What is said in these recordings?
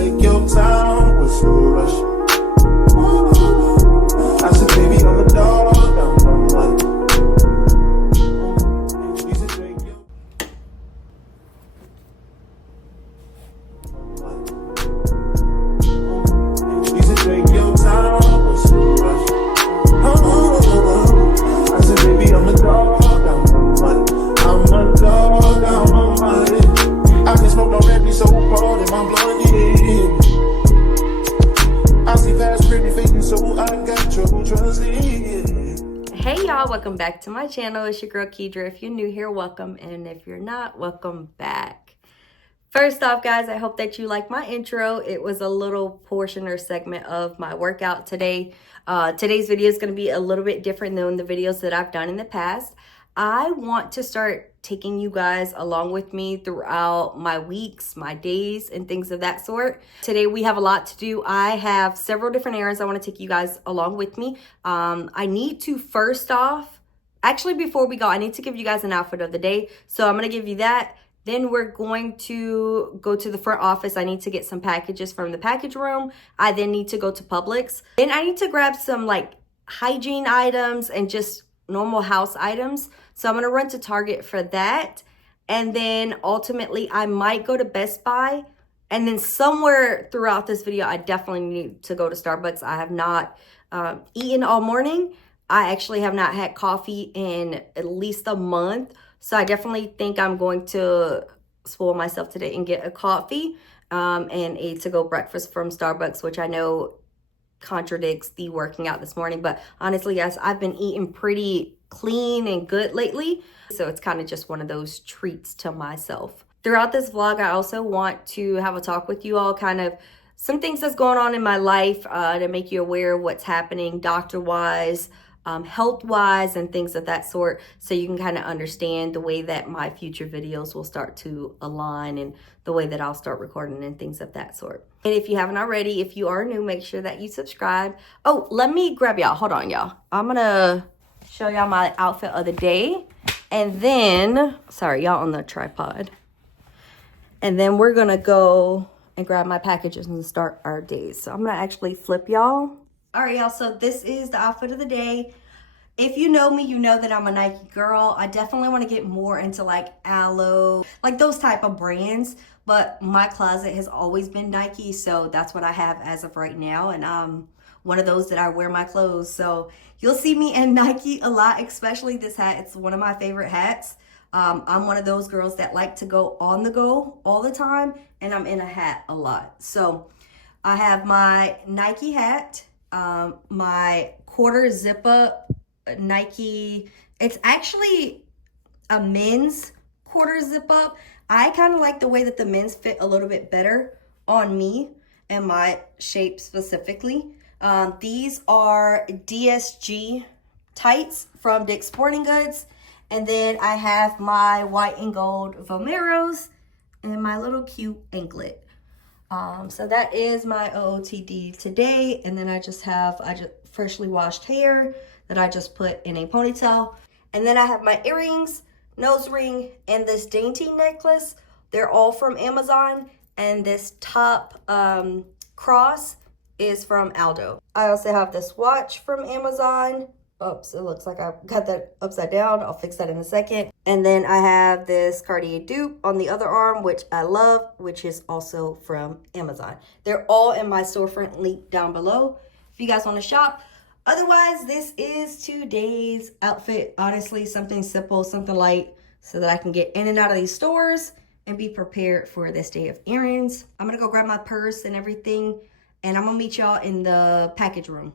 take your time, what's no rush? I said, baby, I'm a dog, I'm a money. She said, take your She said, take your time, what's no rush? I said, baby, I'm a dog, I'm a money. I'm a dog, I'm a money. I can smoke no that be so cold in my blood, yeah. I see fast, pretty faking, so I got trouble trusting. Hey y'all, welcome back to my channel. It's your girl Kedra. If you're new here, welcome, and if you're not, welcome back. First off, guys, I hope that you like my intro. It was a little portion or segment of my workout today. Today's video is going to be a little bit different than the videos that I've done in the past. I want to start taking you guys along with me throughout my weeks, my days, and things of that sort. Today we have a lot to do. I have several different errands I want to take you guys along with me. I need to first off, actually before we go, I need to give you guys an outfit of the day. So I'm going to give you that. Then we're going to go to the front office. I need to get some packages from the package room. I then need to go to Publix. Then I need to grab some like hygiene items and just normal house items. So I'm going to run to Target for that. And then ultimately I might go to Best Buy. And then somewhere throughout this video, I definitely need to go to Starbucks. I have not eaten all morning. I actually have not had coffee in at least a month. So I definitely think I'm going to spoil myself today and get a coffee and a to-go breakfast from Starbucks, which I know contradicts the working out this morning. But honestly, guys, I've been eating pretty clean and good lately. So it's kind of just one of those treats to myself. Throughout this vlog, I also want to have a talk with you all, kind of some things that's going on in my life to make you aware of what's happening doctor-wise, health-wise, and things of that sort, so you can kind of understand the way that my future videos will start to align and the way that I'll start recording and things of that sort. And if you haven't already, if you are new, make sure that you subscribe. Oh, let me grab y'all. Hold on, y'all. I'm gonna show y'all my outfit of the day. And then, sorry, y'all on the tripod. And then we're gonna go and grab my packages and start our days. So I'm gonna actually flip y'all. All right, y'all, so this is the outfit of the day. If you know me, you know that I'm a Nike girl. I definitely want to get more into like Aloe, like those type of brands. But my closet has always been Nike, so that's what I have as of right now. And I'm one of those that I wear my clothes. So you'll see me in Nike a lot, especially this hat. It's one of my favorite hats. I'm one of those girls that like to go on the go all the time, and I'm in a hat a lot. So I have my Nike hat. My quarter zip up Nike, it's actually a men's quarter zip up. I kind of like the way that the men's fit a little bit better on me and my shape specifically. These are DSG tights from Dick's Sporting Goods. And then I have my white and gold Vomeros and my little cute anklet. So that is my OOTD today. And then I just freshly washed hair that I just put in a ponytail. And then I have my earrings, nose ring, and this dainty necklace. They're all from Amazon. And this top cross is from Aldo. I also have this watch from Amazon. Oops, it looks like I got that upside down. I'll fix that in a second. And then I have this Cartier dupe on the other arm, which I love, which is also from Amazon. They're all in my storefront link down below if you guys want to shop. Otherwise, this is today's outfit. Honestly, something simple, something light, so that I can get in and out of these stores and be prepared for this day of errands. I'm going to go grab my purse and everything, and I'm going to meet y'all in the package room.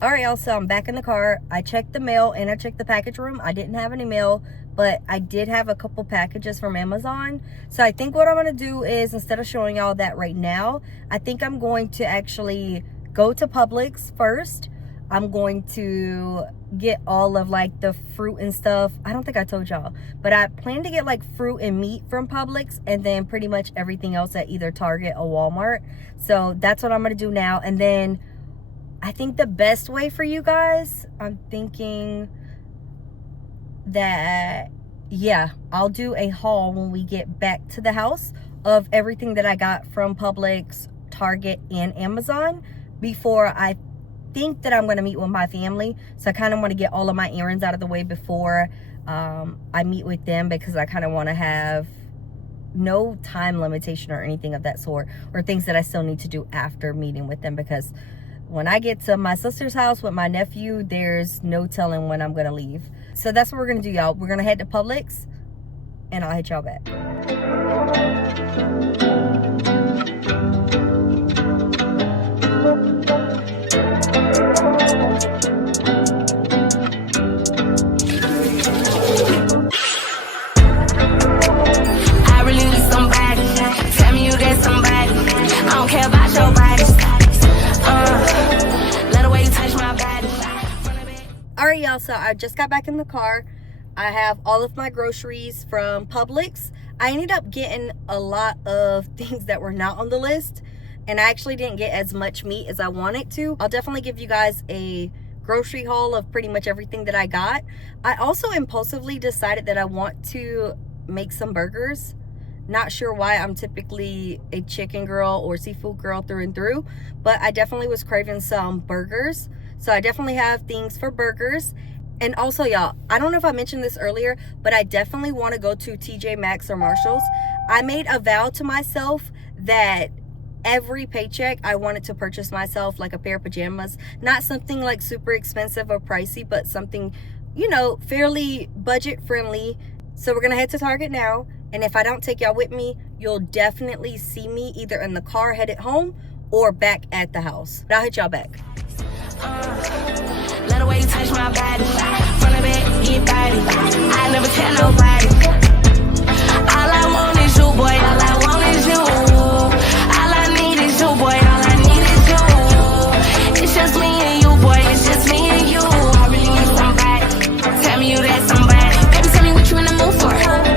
All right, y'all, so I'm back in the car. I checked the mail and I checked the package room. I didn't have any mail, but I did have a couple packages from Amazon. So I think what I'm going to do is, instead of showing y'all that right now, I think I'm going to actually go to Publix first. I'm going to get all of like the fruit and stuff. I don't think I told y'all, but I plan to get like fruit and meat from Publix, and then pretty much everything else at either Target or Walmart. So that's what I'm going to do now. And then I think the best way for you guys, I'm thinking that, yeah, I'll do a haul when we get back to the house of everything that I got from Publix Target and Amazon before I think that I'm going to meet with my family. So I kind of want to get all of my errands out of the way before I meet with them, because I kind of want to have no time limitation or anything of that sort, or things that I still need to do after meeting with them, because when I get to my sister's house with my nephew, there's no telling when I'm gonna leave. So that's what we're gonna do, y'all. We're gonna head to Publix and I'll hit y'all back. I really need somebody. Tell me you get somebody. I don't care about your body. Let the way you touch my body. All right, y'all, so I just got back in the car. I have all of my groceries from Publix. I ended up getting a lot of things that were not on the list, and I actually didn't get as much meat as I wanted to. I'll definitely give you guys a grocery haul of pretty much everything that I got. I also impulsively decided that I want to make some burgers. Not sure why. I'm typically a chicken girl or seafood girl through and through, but I definitely was craving some burgers. So I definitely have things for burgers. And also, y'all, I don't know if I mentioned this earlier, but I definitely want to go to TJ Maxx or Marshall's. I made a vow to myself that every paycheck I wanted to purchase myself like a pair of pajamas. Not something like super expensive or pricey, but something, you know, fairly budget friendly. So we're gonna head to Target now, and if I don't take y'all with me, you'll definitely see me either in the car headed home or back at the house. But I'll hit y'all back. Let the way you touch my body. Front of it, get body. I never tell nobody. All I want is you, boy. All I want is you. All I need is you, boy. All I need is you. It's just me and you, boy. It's just me and you. I really need somebody. Tell me you that somebody. Baby, tell me what you in the mood for.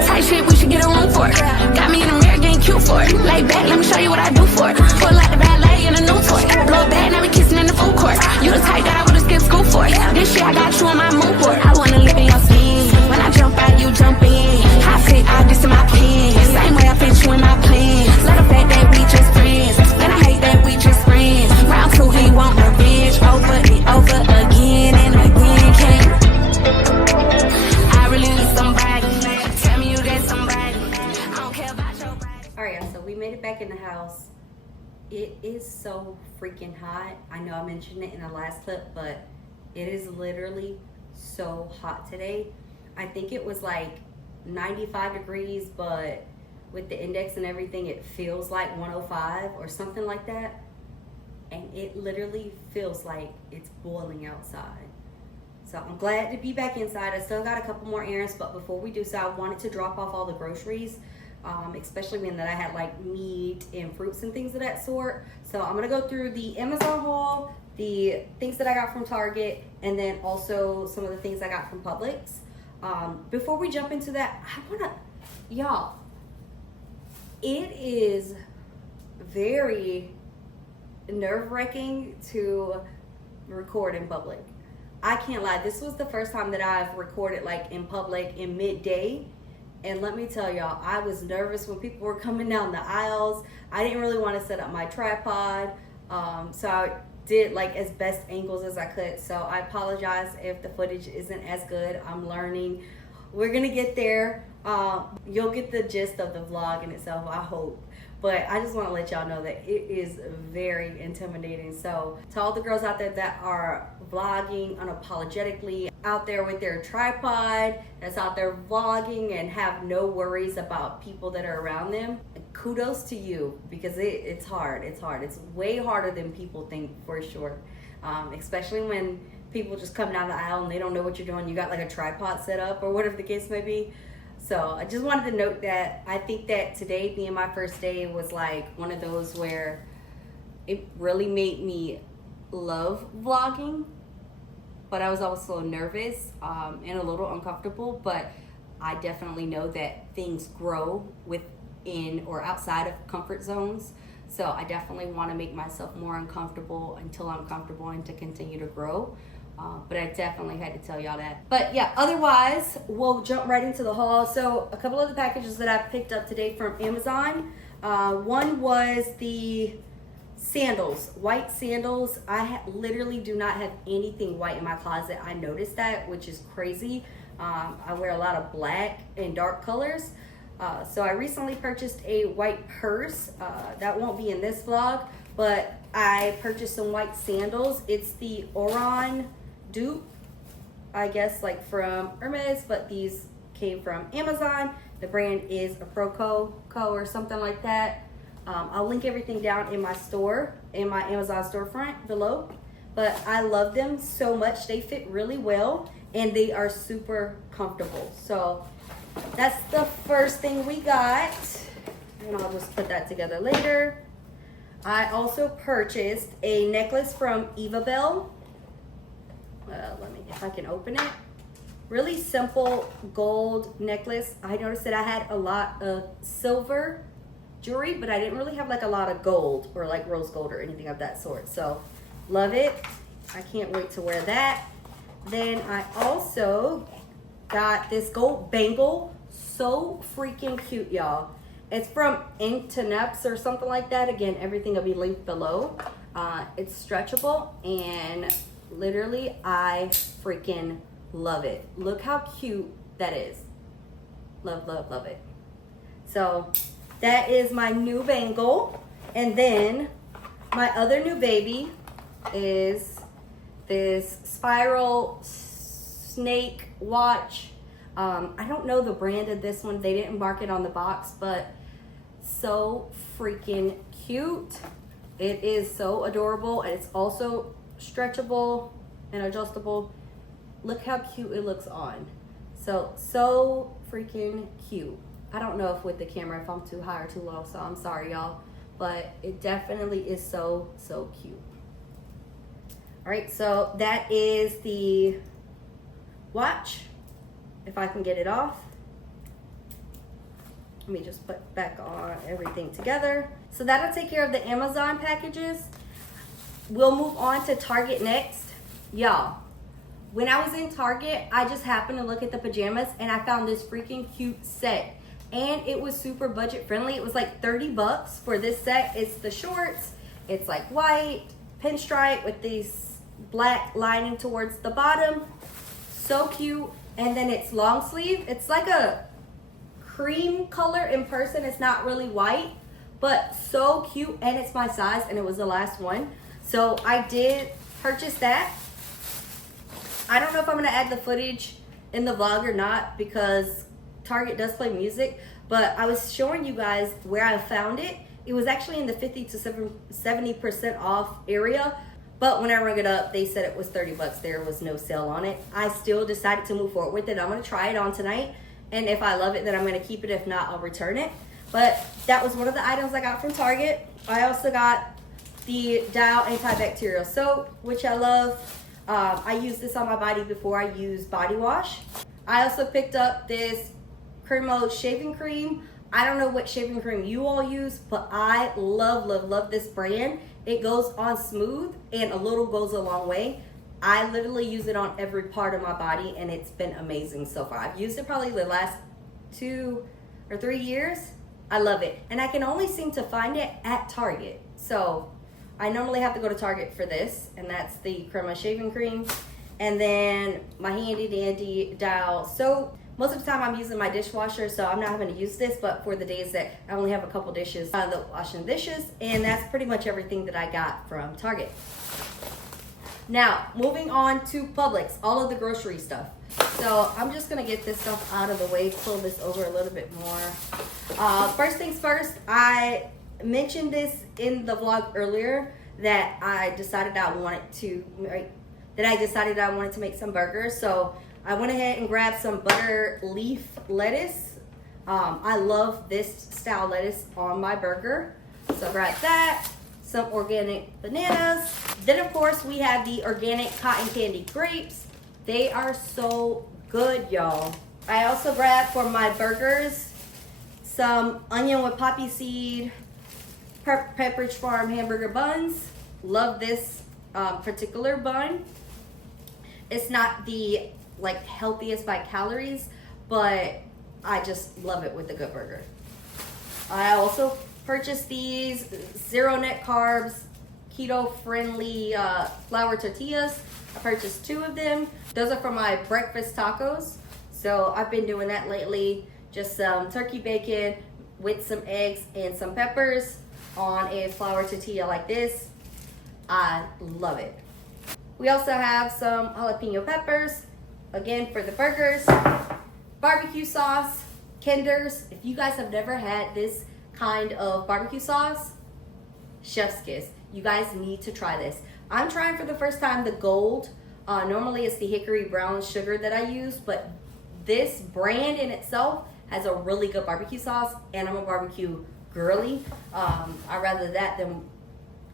Tight shit, we should get a room for. Got me in the mirror, getting cute for it. Lay back, let me show you what I do for it. Pull like the ballet in a new toy. Blow back, now we kissing in the food court. You the type that I would've skipped school for. This shit I got you on my mood board. I wanna live in your skin. When I jump out, you jump in. I fit all this in my pants. Same way I fit you in my plans. Let the fact that we just friends. Then I hate that we just friends. Round two, he want revenge. Over and over again and again. Can't. I really need somebody. Tell me you that somebody. I don't care about your body. All right, y'all, so we made it back in the house. It is so freaking hot. I know I mentioned it in the last clip, but it is literally so hot today. I think it was like 95 degrees, but with the index and everything, it feels like 105 or something like that. And it literally feels like it's boiling outside. So I'm glad to be back inside. I still got a couple more errands, but before we do so, I wanted to drop off all the groceries. Especially when that I had like meat and fruits and things of that sort. So I'm gonna go through the Amazon haul, the things that I got from Target, and then also some of the things I got from Publix. Before we jump into that, I wanna, y'all, it is very nerve-wracking to record in public. I can't lie, this was the first time that I've recorded like in public in midday. And let me tell y'all, I was nervous when people were coming down the aisles. I didn't really want to set up my tripod. So I did like as best angles as I could. So I apologize if the footage isn't as good. I'm learning. We're going to get there. You'll get the gist of the vlog in itself, I hope. But I just want to let y'all know that it is very intimidating. So to all the girls out there that are vlogging unapologetically, out there with their tripod, that's out there vlogging and have no worries about people that are around them, kudos to you, because it's hard. It's hard. It's way harder than people think, for sure. Especially when people just come down the aisle and they don't know what you're doing. You got like a tripod set up or whatever the case may be. So I just wanted to note that I think that today being my first day was like one of those where it really made me love vlogging, but I was also nervous and a little uncomfortable. But I definitely know that things grow within or outside of comfort zones. So I definitely want to make myself more uncomfortable until I'm comfortable and to continue to grow. But I definitely had to tell y'all that. But yeah, otherwise, we'll jump right into the haul. So a couple of the packages that I picked up today from Amazon. One was the Sandals, white sandals. I literally do not have anything white in my closet. I noticed that, which is crazy. I wear a lot of black and dark colors. So I recently purchased a white purse. That won't be in this vlog, but I purchased some white sandals. It's the Errands dupe, I guess, like from Hermes, but these came from Amazon. The brand is a Proco or something like that. I'll link everything down in my store, in my Amazon storefront below. But I love them so much. They fit really well and they are super comfortable. So that's the first thing we got. And I'll just put that together later. I also purchased a necklace from Eva Bell. Let me, if I can open it. Really simple gold necklace. I noticed that I had a lot of silver jewelry, but I didn't really have like a lot of gold or like rose gold or anything of that sort. So love it. I can't wait to wear that. Then I also got this gold bangle. So freaking cute, y'all. It's from Errands or something like that. Again, everything will be linked below. It's stretchable and literally I freaking love it. Look how cute that is. Love, love, love it. So that is my new bangle. And then my other new baby is this spiral snake watch. I don't know the brand of this one. They didn't mark it on the box, but so freaking cute. It is so adorable, and it's also stretchable and adjustable. Look how cute it looks on. So freaking cute. I don't know if with the camera if I'm too high or too low, so I'm sorry y'all, but it definitely is so cute. All right, so that is the watch. If I can get it off. Let me just put back on everything together. So that'll take care of the Amazon packages. We'll move on to Target next. Y'all, when I was in Target, I just happened to look at the pajamas and I found this freaking cute set. And it was super budget friendly. It was like 30 bucks for this set. It's the shorts. It's like white, pinstripe with these black lining towards the bottom. So cute. And then it's long sleeve. It's like a cream color in person. It's not really white, but so cute. And it's my size and it was the last one. So I did purchase that. I don't know if I'm gonna add the footage in the vlog or not because Target does play music, but I was showing you guys where I found it. It was actually in the 50 to 70% off area. But when I rung it up, they said it was 30 bucks. There was no sale on it. I still decided to move forward with it. I'm gonna try it on tonight. And if I love it, then I'm gonna keep it. If not, I'll return it. But that was one of the items I got from Target. I also got the Dial antibacterial soap, which I love. I use this on my body before I use body wash. I also picked up this Cremo shaving cream. I don't know what shaving cream you all use, but I love this brand. It goes on smooth and a little goes a long way. I literally use it on every part of my body and it's been amazing so far. I've used it probably the last 2 or 3 years. I love it. And I can only seem to find it at Target. So I normally have to go to Target for this, and that's the Crema shaving cream. And then my handy dandy Dial soap. Most of the time I'm using my dishwasher, so I'm not having to use this, but for the days that I only have a couple dishes, the washing dishes, and that's pretty much everything that I got from Target. Now, moving on to Publix, all of the grocery stuff. So I'm just gonna get this stuff out of the way, pull this over a little bit more. First things first, I mentioned this in the vlog earlier that I decided I wanted to make some burgers. So I went ahead and grabbed some butter leaf lettuce. I love this style lettuce on my burger. So I grabbed that, some organic bananas. Then of course we have the organic cotton candy grapes. They are so good, y'all. I also grabbed for my burgers some onion with poppy seed, Pepperidge Farm hamburger buns. Love this particular bun. It's not the healthiest by calories, but I just love it with a good burger. I also purchased these zero net carbs, keto friendly flour tortillas. I purchased 2 of them. Those are for my breakfast tacos. So I've been doing that lately. Just some turkey bacon with some eggs and some peppers on a flour tortilla like this. I love it. We also have some jalapeno peppers, again for the burgers, barbecue sauce, Kinders. If you guys have never had this kind of barbecue sauce, chef's kiss. You guys need to try this. I'm trying for the first time the gold. Normally it's the hickory brown sugar that I use, but this brand in itself has a really good barbecue sauce, and I'm a barbecue girly. I'd rather that than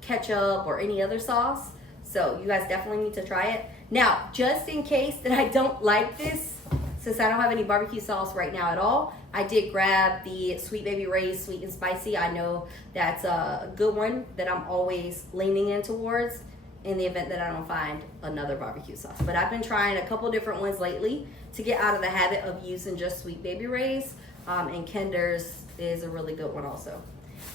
ketchup or any other sauce. So you guys definitely need to try it. Now, just in case that I don't like this, since I don't have any barbecue sauce right now at all, I did grab the Sweet Baby Ray's Sweet and Spicy. I know that's a good one that I'm always leaning in towards in the event that I don't find another barbecue sauce. But I've been trying a couple different ones lately to get out of the habit of using just Sweet Baby Ray's, and Kinder's is a really good one also.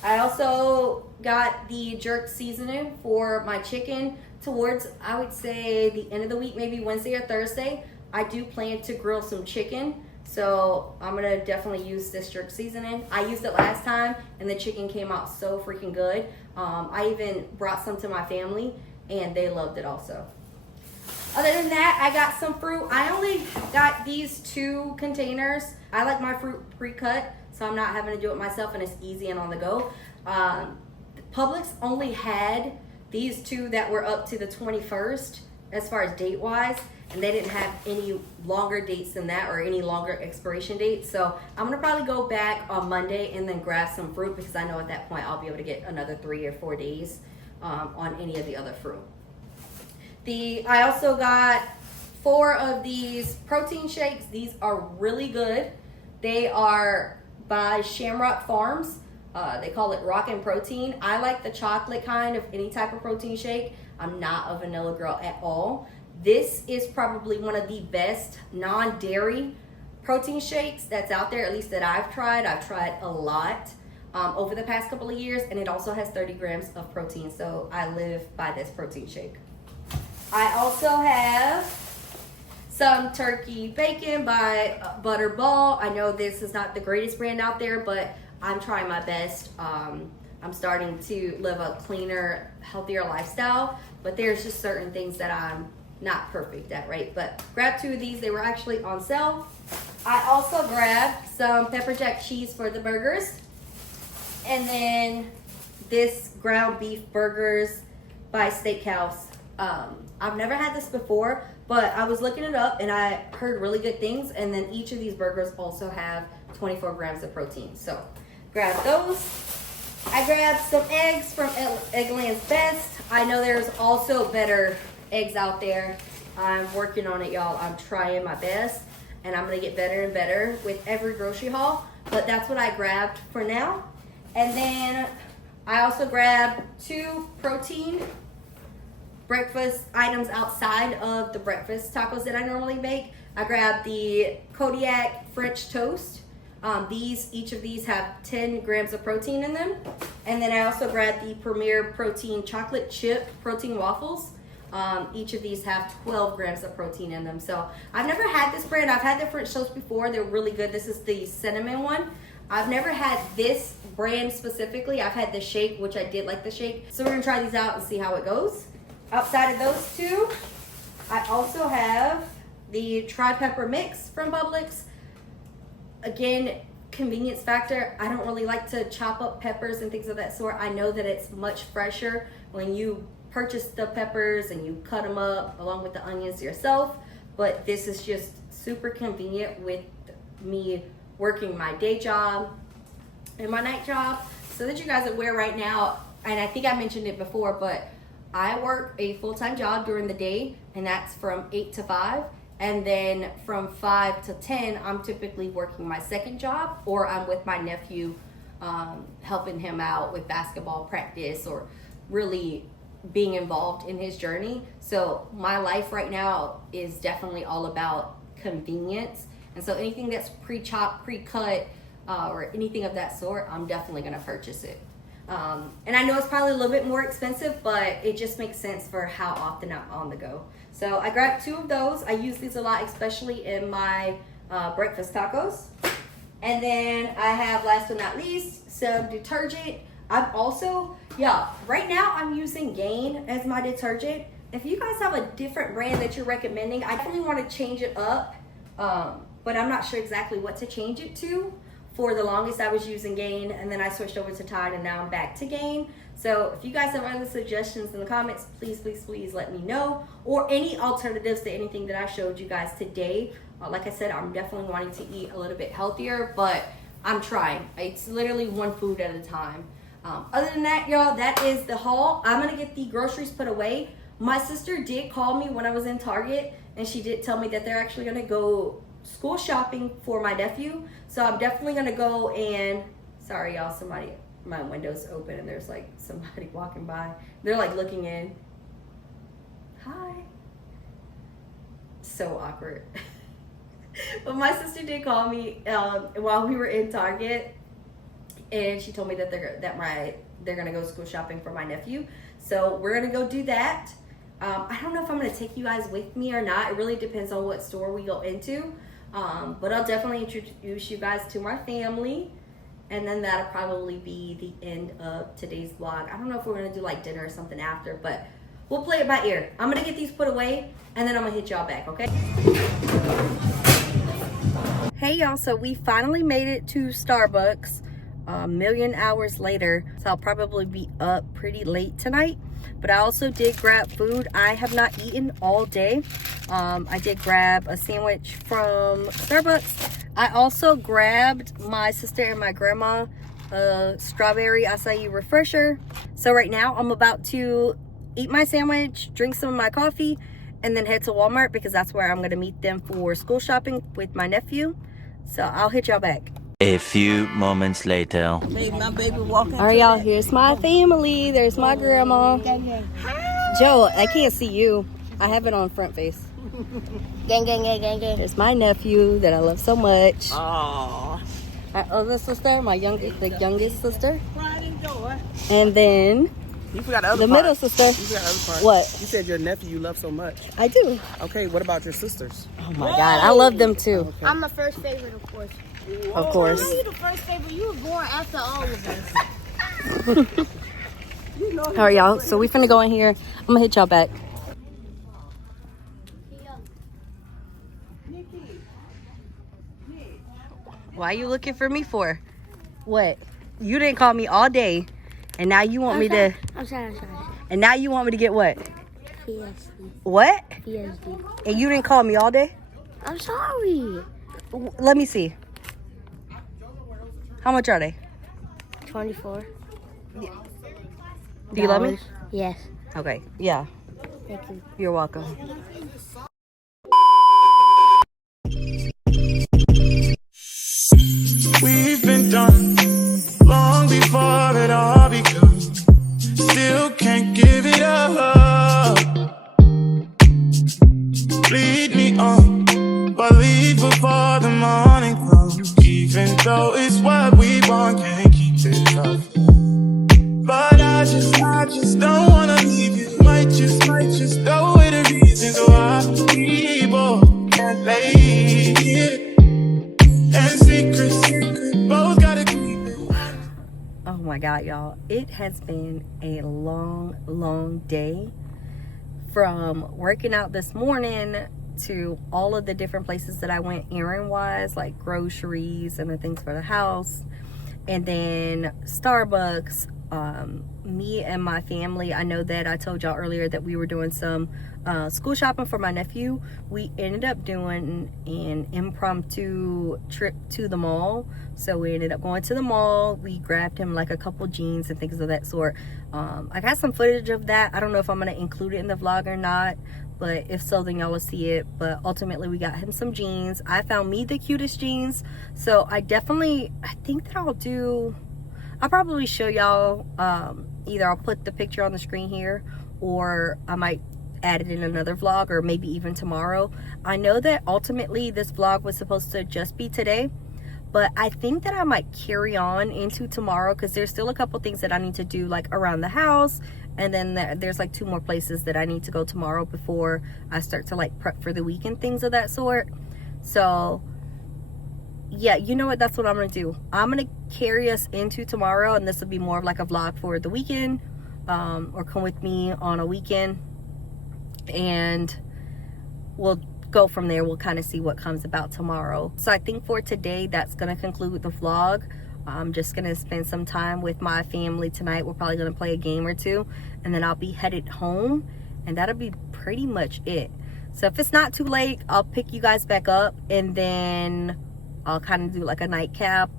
I also got the jerk seasoning for my chicken towards, I would say, the end of the week, maybe Wednesday or Thursday. I do plan to grill some chicken, so I'm gonna definitely use this jerk seasoning. I used it last time and the chicken came out so freaking good. I even brought some to my family and they loved it also. Other than that, I got some fruit. I only got these 2 containers. I like my fruit pre-cut, so I'm not having to do it myself, and it's easy and on the go. Publix only had these 2 that were up to the 21st as far as date wise, and they didn't have any longer dates than that or any longer expiration dates. So I'm gonna probably go back on Monday and then grab some fruit, because I know at that point I'll be able to get another 3 or 4 days on any of the other fruit. I also got 4 of these protein shakes. These are really good. They are by Shamrock Farms. They call it Rockin' Protein. I like the chocolate kind of any type of protein shake. I'm not a vanilla girl at all. This is probably one of the best non-dairy protein shakes that's out there, at least that I've tried. I've tried a lot over the past couple of years, and it also has 30 grams of protein, so I live by this protein shake. I also have some turkey bacon by Butterball. I know this is not the greatest brand out there, but I'm trying my best. I'm starting to live a cleaner, healthier lifestyle, but there's just certain things that I'm not perfect at, right? But grab 2 of these. They were actually on sale. I also grabbed some pepper jack cheese for the burgers, and then this ground beef burgers by Steakhouse. I've never had this before, but I was looking it up and I heard really good things, and then each of these burgers also have 24 grams of protein. So grab those. I grabbed some eggs from Eggland's Best. I know there's also better eggs out there. I'm working on it, y'all. I'm trying my best, and I'm gonna get better and better with every grocery haul, but that's what I grabbed for now. And then I also grabbed 2 protein breakfast items outside of the breakfast tacos that I normally make. I grabbed the Kodiak French toast. Each of these have 10 grams of protein in them. And then I also grabbed the Premier Protein chocolate chip protein waffles. Each of these have 12 grams of protein in them. So I've never had this brand. I've had the French toast before. They're really good. This is the cinnamon one. I've never had this brand specifically. I've had the shake, which I did like the shake. So we're gonna try these out and see how it goes. Outside of those 2, I also have the tri-pepper mix from Publix. Again, convenience factor. I don't really like to chop up peppers and things of that sort. I know that it's much fresher when you purchase the peppers and you cut them up along with the onions yourself, but this is just super convenient with me working my day job and my night job. So that you guys are aware right now, and I think I mentioned it before, but I work a full-time job during the day, and that's from 8 to 5. And then from 5 to 10, I'm typically working my second job, or I'm with my nephew, helping him out with basketball practice or really being involved in his journey. So my life right now is definitely all about convenience. And so anything that's pre-chopped, pre-cut, or anything of that sort, I'm definitely gonna purchase it. And I know it's probably a little bit more expensive, but it just makes sense for how often I'm on the go. So I grabbed 2 of those. I use these a lot, especially in my breakfast tacos. And then I have, last but not least, some detergent. I'm also, right now I'm using Gain as my detergent. If you guys have a different brand that you're recommending, I definitely want to change it up, but I'm not sure exactly what to change it to. For the longest, I was using Gain, and then I switched over to Tide, and now I'm back to Gain. So if you guys have other suggestions in the comments, please, please, please let me know. Or any alternatives to anything that I showed you guys today. Like I said, I'm definitely wanting to eat a little bit healthier, but I'm trying. It's literally one food at a time. Other than that, y'all, that is the haul. I'm going to get the groceries put away. My sister did call me when I was in Target, and she did tell me that they're actually going to go school shopping for my nephew. So I'm definitely going to go and, sorry y'all, my window's open and there's like somebody walking by. They're like looking in. Hi. So awkward. But my sister did call me while we were in Target, and she told me that they're gonna go school shopping for my nephew. So we're gonna go do that. I don't know if I'm gonna take you guys with me or not. It really depends on what store we go into. But I'll definitely introduce you guys to my family, and then that'll probably be the end of today's vlog. I don't know if we're gonna do like dinner or something after, but we'll play it by ear. I'm gonna get these put away, and then I'm gonna hit y'all back, okay? Hey y'all, so we finally made it to Starbucks a million hours later, so I'll probably be up pretty late tonight. But I also did grab food. I have not eaten all day. I did grab a sandwich from Starbucks. I also grabbed my sister and my grandma a strawberry acai refresher. So right now I'm about to eat my sandwich, drink some of my coffee, and then head to Walmart because that's where I'm gonna meet them for school shopping with my nephew. So I'll hit y'all back. A few moments later. My baby walking. All right, y'all, here's my family. There's my grandma. Joe, I can't see you. I have it on front face. Gang, gang, gang, gang, gang. There's my nephew that I love so much. Aww. My other sister, the youngest sister. Pride and joy. And then You forgot the other the part. middle sister. You forgot the other part. What? You said your nephew you love so much. I do. Okay, what about your sisters? Oh my God, I love them too. Okay. I'm the first favorite, of course. Of course. How are you the first favorite? You were born after all of us. All right, y'all. So we finna go in here. I'm gonna hit y'all back. Why you looking for me for? What? You didn't call me all day, and now you want me to. I'm sorry. And now you want me to get what? PSD. What? PSD. And you didn't call me all day? I'm sorry. Let me see. How much are they? 24. Do you love me? Yes. Okay. Yeah. Thank you. You're welcome. We've been done long before it all begun. Still can't give it up. Lead me on, but leave before the morning comes. Even though it's what we want, can't keep it up. But I just don't wanna leave you. Might just know it the reasons why we both can't lay here. And secret, both gotta keep it. Oh my God, y'all. It has been a long day. From working out this morning to all of the different places that I went errand wise, like groceries and the things for the house, and then Starbucks. Me and my family, I know that I told y'all earlier that we were doing some school shopping for my nephew. We ended up doing an impromptu trip to the mall. So we ended up going to the mall. We grabbed him like a couple jeans and things of that sort. I got some footage of that. I don't know if I'm going to include it in the vlog or not, but if so, then y'all will see it. But ultimately we got him some jeans. I found me the cutest jeans. So I think that I'll probably show y'all, either I'll put the picture on the screen here, or I might add it in another vlog, or maybe even tomorrow. I know that ultimately this vlog was supposed to just be today, but I think that I might carry on into tomorrow because there's still a couple things that I need to do like around the house, and then there's like 2 more places that I need to go tomorrow before I start to like prep for the weekend, things of that sort. So yeah, you know what, that's what I'm gonna do. I'm gonna carry us into tomorrow, and this will be more of like a vlog for the weekend, or come with me on a weekend, and we'll go from there. We'll kind of see what comes about tomorrow. So I think for today, that's gonna conclude the vlog. I'm just gonna spend some time with my family tonight. We're probably gonna play a game or 2, and then I'll be headed home, and that'll be pretty much it. So if it's not too late, I'll pick you guys back up, and then I'll kind of do like a nightcap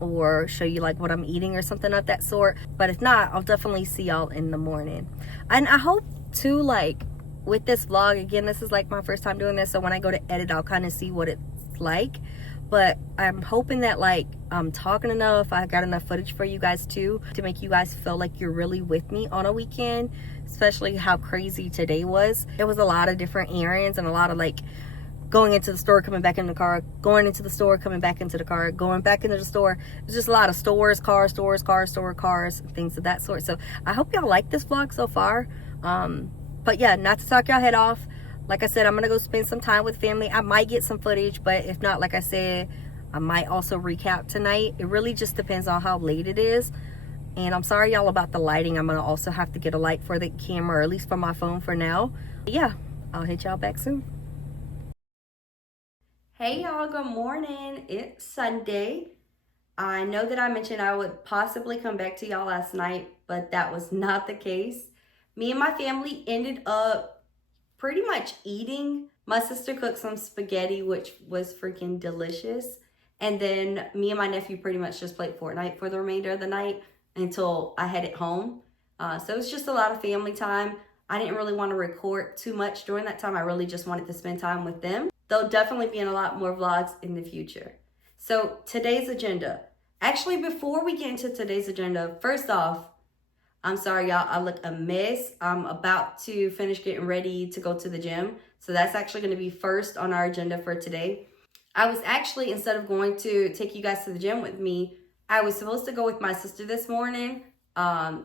or show you like what I'm eating or something of that sort. But if not, I'll definitely see y'all in the morning. And I hope too, like with this vlog, again, this is like my first time doing this, so when I go to edit, I'll kind of see what it's like. But I'm hoping that like I'm talking enough, I got enough footage for you guys too, to make you guys feel like you're really with me on a weekend, especially how crazy today was. It was a lot of different errands and a lot of like going into the store, coming back in the car, going into the store, coming back into the car, going back into the store. It's just a lot of stores, cars, things of that sort. So I hope y'all like this vlog so far. But yeah, not to talk y'all head off. Like I said, I'm gonna go spend some time with family. I might get some footage, but if not, like I said, I might also recap tonight. It really just depends on how late it is. And I'm sorry y'all about the lighting. I'm gonna also have to get a light for the camera, or at least for my phone for now. But yeah, I'll hit y'all back soon. Hey y'all, good morning. It's Sunday. I know that I mentioned I would possibly come back to y'all last night, but that was not the case. Me and my family ended up pretty much eating. My sister cooked some spaghetti, which was freaking delicious. And then me and my nephew pretty much just played Fortnite for the remainder of the night until I headed home. So it was just a lot of family time. I didn't really want to record too much during that time. I really just wanted to spend time with them. There'll definitely be a lot more vlogs in the future. So today's agenda. Actually, before we get into today's agenda, first off, I'm sorry y'all, I look a mess. I'm about to finish getting ready to go to the gym. So that's actually gonna be first on our agenda for today. I was actually, instead of going to take you guys to the gym with me, I was supposed to go with my sister this morning.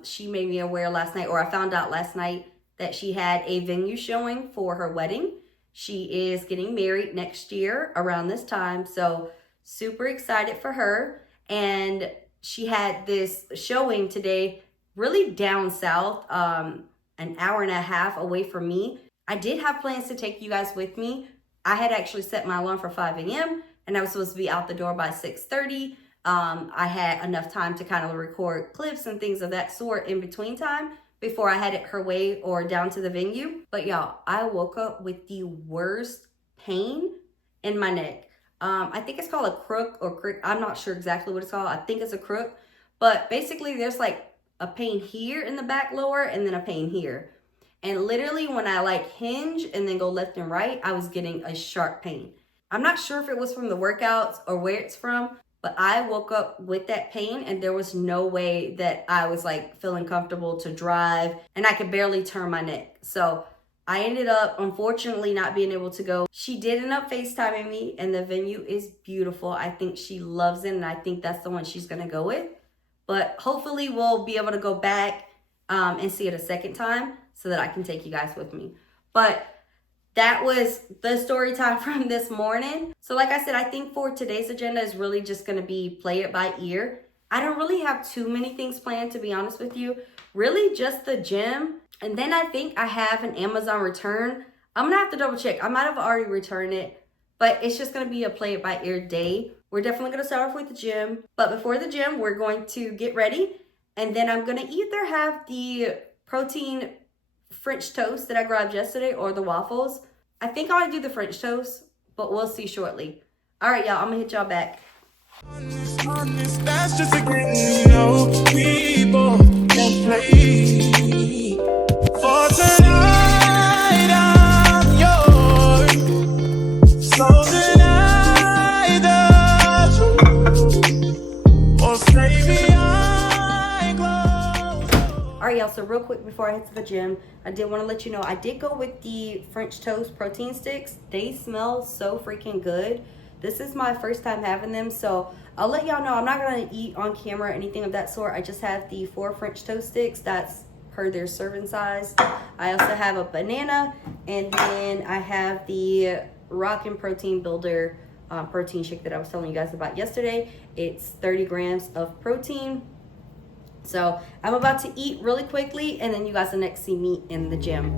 She made me aware last night, or I found out last night, that she had a venue showing for her wedding. She is getting married next year around this time, so super excited for her. And she had this showing today, really down south, an hour and a half away from me. I did have plans to take you guys with me. I had actually set my alarm for 5 a.m. and I was supposed to be out the door by 6:30. I had enough time to kind of record clips and things of that sort in between time before I headed her way or down to the venue. But y'all, I woke up with the worst pain in my neck. I think it's called a crook or crick. I'm not sure exactly what it's called. I think it's a crook. But basically there's like a pain here in the back lower and then a pain here. And literally when I like hinge and then go left and right, I was getting a sharp pain. I'm not sure if it was from the workouts or where it's from, but I woke up with that pain and there was no way that I was like feeling comfortable to drive, and I could barely turn my neck. So I ended up, unfortunately, not being able to go. She did end up FaceTiming me, and the venue is beautiful. I think she loves it, and I think that's the one she's gonna go with. But hopefully we'll be able to go back and see it a second time so that I can take you guys with me. But that was the story time from this morning. So like I said, I think for today's agenda is really just gonna be play it by ear. I don't really have too many things planned, to be honest with you. Really just the gym. And then I think I have an Amazon return. I'm gonna have to double check. I might have already returned it, but it's just gonna be a play it by ear day. We're definitely gonna start off with the gym. But before the gym, we're going to get ready. And then I'm gonna either have the protein French toast that I grabbed yesterday or the waffles. I think I want to do the French toast, but we'll see shortly. All right, y'all, I'm gonna hit y'all back. Honest, that's just a getting to know people can play. For tonight, I'm yours. So tonight, the truth. Or say behind closed. All right, y'all, so real quick before I head to the gym, I did want to let you know I did go with the French toast protein sticks. They smell so freaking good. This is my first time having them, so I'll let y'all know I'm not gonna eat on camera or anything of that sort. I just have the 4 French toast sticks. That's per their serving size. I also have a banana, and then I have the Rockin' Protein Builder protein shake that I was telling you guys about yesterday. It's 30 grams of protein. So I'm about to eat really quickly, and then you guys will next see me in the gym.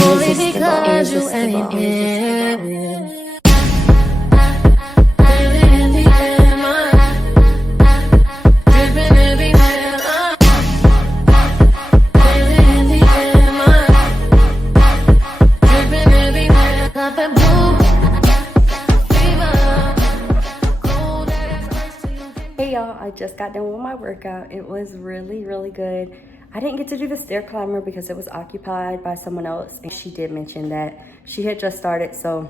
Only because you ain't here. Hey y'all, I just got done with my workout. It was really, really good. I didn't get to do the stair climber because it was occupied by someone else, and she did mention that she had just started, so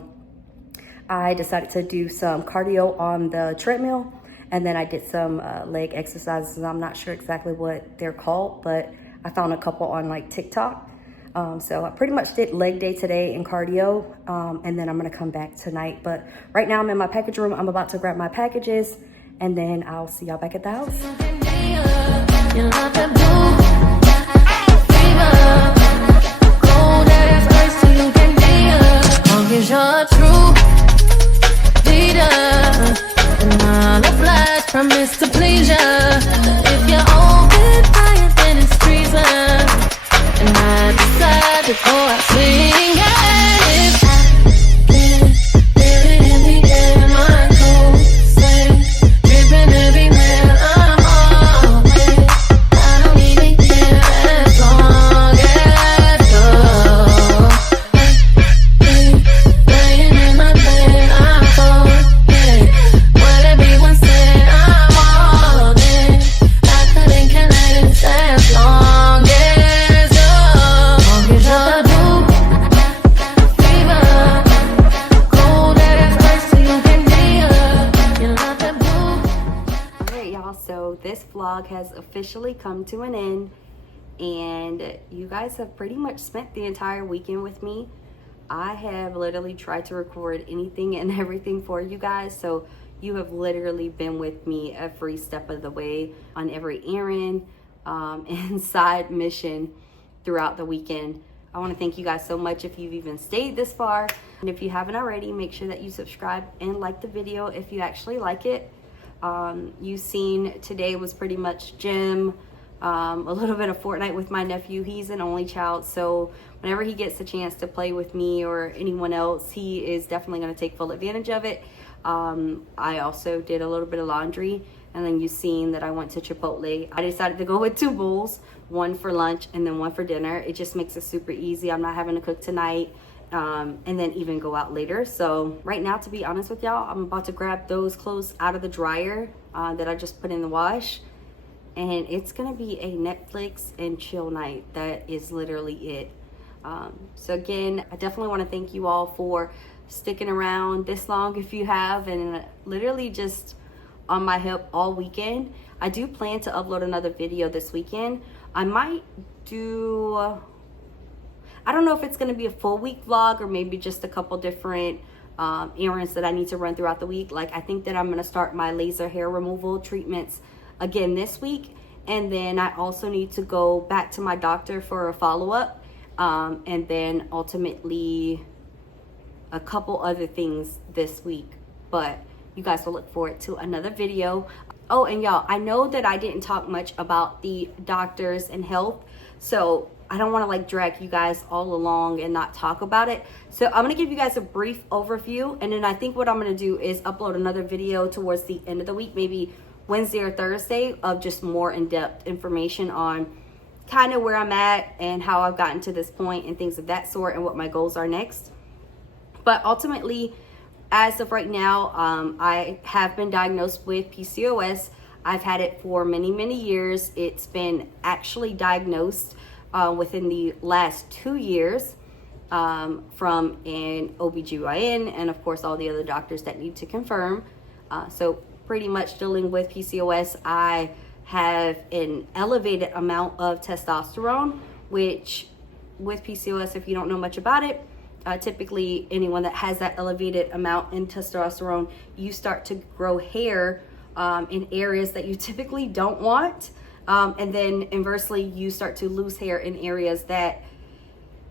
I decided to do some cardio on the treadmill, and then I did some leg exercises. I'm not sure exactly what they're called, but I found a couple on like TikTok. So I pretty much did leg day today and cardio, and then I'm gonna come back tonight. But right now I'm in my package room. I'm about to grab my packages, and then I'll see y'all back at the house. You're true leader, and I'll oblige, promise to please ya. If you're open fire, then it's treason, and I decide to go out swinging. If I can't feel it in the air, my clothes say, dripping everywhere, I'm all in. I don't even care as long as you're laying in my bed, I'm falling. What everyone said, I'm all in. I couldn't care less as long as you're blue fever, cold as ice, so you can be up. You love that blue. All right, y'all, so this vlog has officially come to an end, and you guys have pretty much spent the entire weekend with me. I have literally tried to record anything and everything for you guys, so you have literally been with me every step of the way on every errand and side mission throughout the weekend. I want to thank you guys so much if you've even stayed this far, and if you haven't already, make sure that you subscribe and like the video if you actually like it. You've seen today was pretty much gym, a little bit of Fortnite with my nephew. He's an only child, so whenever he gets a chance to play with me or anyone else, he is definitely going to take full advantage of it. I also did a little bit of laundry, and then you've seen that I went to Chipotle. I decided to go with 2 bowls, one for lunch and then one for dinner. It just makes it super easy. I'm not having to cook tonight, and then even go out later. So right now, to be honest with y'all, I'm about to grab those clothes out of the dryer that I just put in the wash, and it's gonna be a Netflix and chill night. That is literally it. So again, I definitely want to thank you all for sticking around this long if you have, and literally just on my hip all weekend. I do plan to upload another video this weekend. I might do, I don't know if it's going to be a full week vlog or maybe just a couple different errands that I need to run throughout the week. Like, I think that I'm going to start my laser hair removal treatments again this week, and then I also need to go back to my doctor for a follow-up, and then ultimately a couple other things this week. But you guys will look forward to another video. Oh, and y'all, I know that I didn't talk much about the doctors and health, so I don't want to like drag you guys all along and not talk about it. So I'm going to give you guys a brief overview, and then I think what I'm going to do is upload another video towards the end of the week, maybe Wednesday or Thursday, of just more in-depth information on kind of where I'm at and how I've gotten to this point and things of that sort, and what my goals are next. But ultimately, as of right now, I have been diagnosed with PCOS. I've had it for many, many years. It's been actually diagnosed within the last 2 years from an OBGYN and of course all the other doctors that need to confirm. So pretty much dealing with PCOS, I have an elevated amount of testosterone, which with PCOS, if you don't know much about it, typically anyone that has that elevated amount in testosterone, you start to grow hair in areas that you typically don't want. And then inversely, you start to lose hair in areas that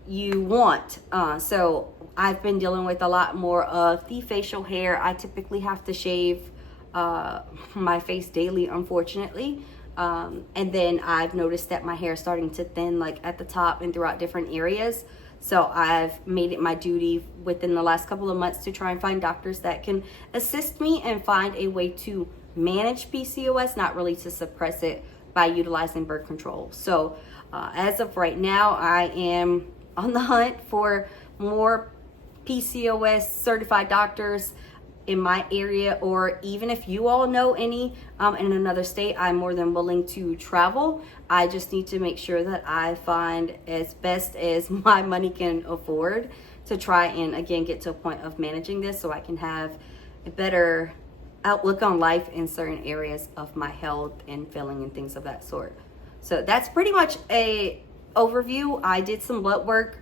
you want. So I've been dealing with a lot more of the facial hair. I typically have to shave my face daily, unfortunately. And then I've noticed that my hair is starting to thin, like at the top and throughout different areas. So I've made it my duty within the last couple of months to try and find doctors that can assist me and find a way to manage PCOS, not really to suppress it by utilizing birth control. So as of right now, I am on the hunt for more PCOS certified doctors in my area, or even if you all know any in another state, I'm more than willing to travel. I just need to make sure that I find as best as my money can afford to try and again get to a point of managing this so I can have a better outlook on life in certain areas of my health and feeling and things of that sort. So that's pretty much a overview. I did some blood work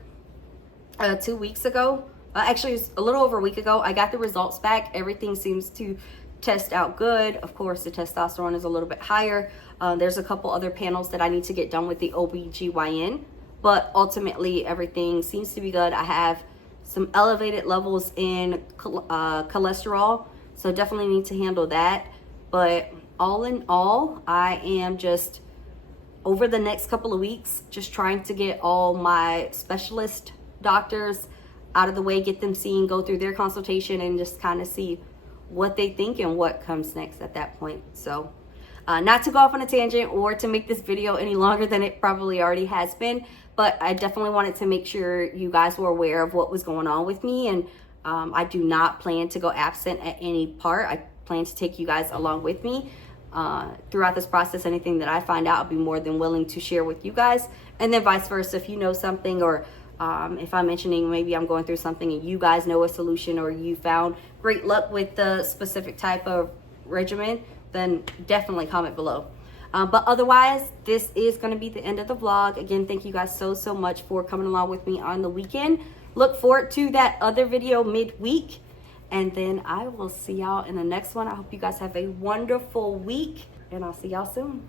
2 weeks ago. Actually, it was a little over a week ago. I got the results back. Everything seems to test out good. Of course, the testosterone is a little bit higher. There's a couple other panels that I need to get done with the OBGYN, but ultimately everything seems to be good. I have some elevated levels in cholesterol, so definitely need to handle that. But all in all, I am just, over the next couple of weeks, just trying to get all my specialist doctors out of the way, get them seen, go through their consultation, and just kind of see what they think and what comes next at that point. So not to go off on a tangent or to make this video any longer than it probably already has been, but I definitely wanted to make sure you guys were aware of what was going on with me. And I do not plan to go absent at any part. I plan to take you guys along with me throughout this process. Anything that I find out, I'll be more than willing to share with you guys, and then vice versa. If you know something, or if I'm mentioning maybe I'm going through something and you guys know a solution, or you found great luck with the specific type of regimen, then definitely comment below. But otherwise, this is going to be the end of the vlog. Again, thank you guys so much for coming along with me on the weekend. Look forward to that other video midweek, and then I will see y'all in the next one. I hope you guys have a wonderful week, and I'll see y'all soon.